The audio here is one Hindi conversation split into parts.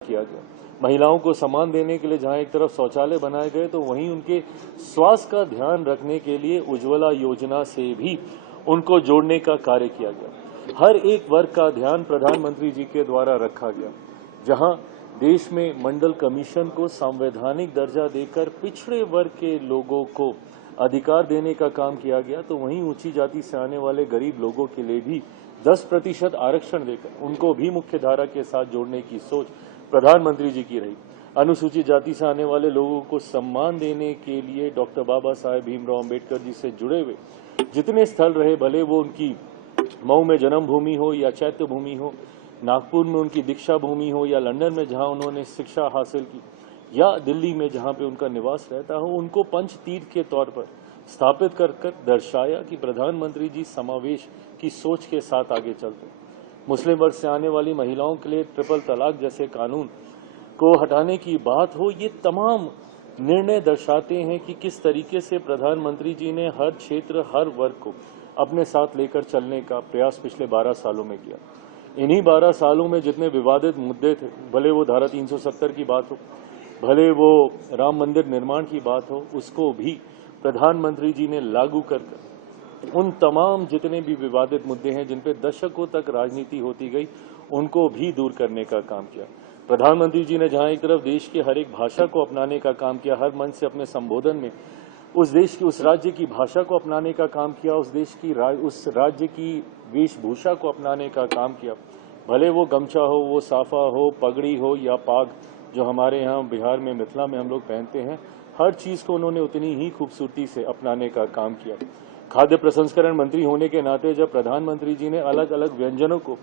किया गया। महिलाओं को सम्मान देने के लिए जहां एक तरफ शौचालय बनाए गए तो वहीं उनके स्वास्थ्य का ध्यान रखने के लिए उज्ज्वला योजना से भी उनको जोड़ने का कार्य किया गया। हर एक वर्ग का ध्यान प्रधानमंत्री जी के द्वारा रखा गया। जहां देश में मंडल कमीशन को संवैधानिक दर्जा देकर पिछड़े वर्ग के लोगों को अधिकार देने का काम किया गया, तो वहीं ऊंची जाति से आने वाले गरीब लोगों के लिए भी 10% आरक्षण देकर उनको भी मुख्य धारा के साथ जोड़ने की सोच प्रधानमंत्री जी की रही। अनुसूचित जाति से आने वाले लोगों को सम्मान देने के लिए डॉक्टर बाबा साहेब भीमराव अम्बेडकर जी से जुड़े हुए जितने स्थल रहे, भले वो उनकी मऊ में जन्मभूमि हो या चैत्य भूमि हो, नागपुर में उनकी दीक्षा भूमि हो या लंदन में जहां उन्होंने शिक्षा हासिल की, या दिल्ली में जहां पे उनका निवास रहता हो, उनको पंच तीर्थ के तौर पर स्थापित कर दर्शाया कि प्रधानमंत्री जी समावेश की सोच के साथ आगे चलते। मुस्लिम वर्ग से आने वाली महिलाओं के लिए ट्रिपल तलाक जैसे कानून को हटाने की बात हो, ये तमाम निर्णय दर्शाते हैं कि किस तरीके से प्रधानमंत्री जी ने हर क्षेत्र, हर वर्ग को अपने साथ लेकर चलने का प्रयास पिछले 12 सालों में किया। इन्हीं 12 सालों में जितने विवादित मुद्दे थे, भले वो धारा 370 की बात हो, भले वो राम मंदिर निर्माण की बात हो, उसको भी प्रधानमंत्री जी ने लागू कर उन तमाम जितने भी विवादित मुद्दे हैं जिन पे दशकों तक राजनीति होती गई, उनको भी दूर करने का काम किया। प्रधानमंत्री जी ने जहां एक तरफ देश की हर एक भाषा को अपनाने का काम किया, हर मंच से अपने संबोधन में उस देश की, उस राज्य की भाषा को अपनाने का काम किया, उस राज्य की वेशभूषा को अपनाने का काम किया, भले वो गमछा हो, वो साफा हो, पगड़ी हो या पाग जो हमारे यहाँ बिहार में, मिथिला में हम लोग पहनते हैं, हर चीज को उन्होंने उतनी ही खूबसूरती से अपनाने का काम किया। खाद्य प्रसंस्करण मंत्री होने के नाते जब प्रधानमंत्री जी ने अलग अलग व्यंजनों को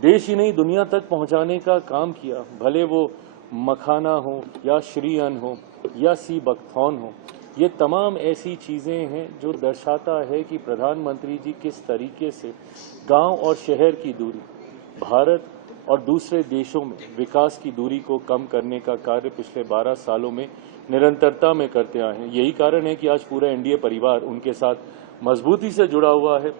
देश ही नहीं दुनिया तक पहुंचाने का काम किया, भले वो मखाना हो या श्री अन्न हो या सी बकथौन हो, ये तमाम ऐसी चीजें हैं जो दर्शाता है कि प्रधानमंत्री जी किस तरीके से गांव और शहर की दूरी, भारत और दूसरे देशों में विकास की दूरी को कम करने का कार्य पिछले 12 सालों में निरंतरता में करते आए हैं। यही कारण है कि आज पूरा एनडीए परिवार उनके साथ मजबूती से जुड़ा हुआ है।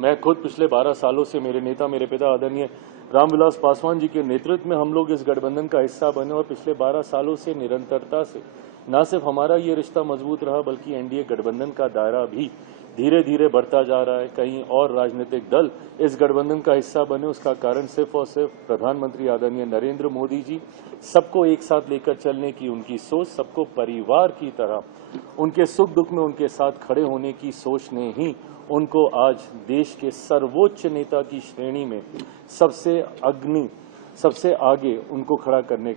मैं खुद पिछले 12 सालों से मेरे नेता, मेरे पिता आदरणीय रामविलास पासवान जी के नेतृत्व में हम लोग इस गठबंधन का हिस्सा बने और पिछले 12 सालों से निरंतरता से न सिर्फ हमारा ये रिश्ता मजबूत रहा, बल्कि एनडीए गठबंधन का दायरा भी धीरे धीरे बढ़ता जा रहा है। कहीं और राजनीतिक दल इस गठबंधन का हिस्सा बने, उसका कारण सिर्फ और सिर्फ प्रधानमंत्री आदरणीय नरेंद्र मोदी जी, सबको एक साथ लेकर चलने की उनकी सोच, सबको परिवार की तरह उनके सुख दुख में उनके साथ खड़े होने की सोच ने ही उनको आज देश के सर्वोच्च नेता की श्रेणी में सबसे आगे उनको खड़ा करने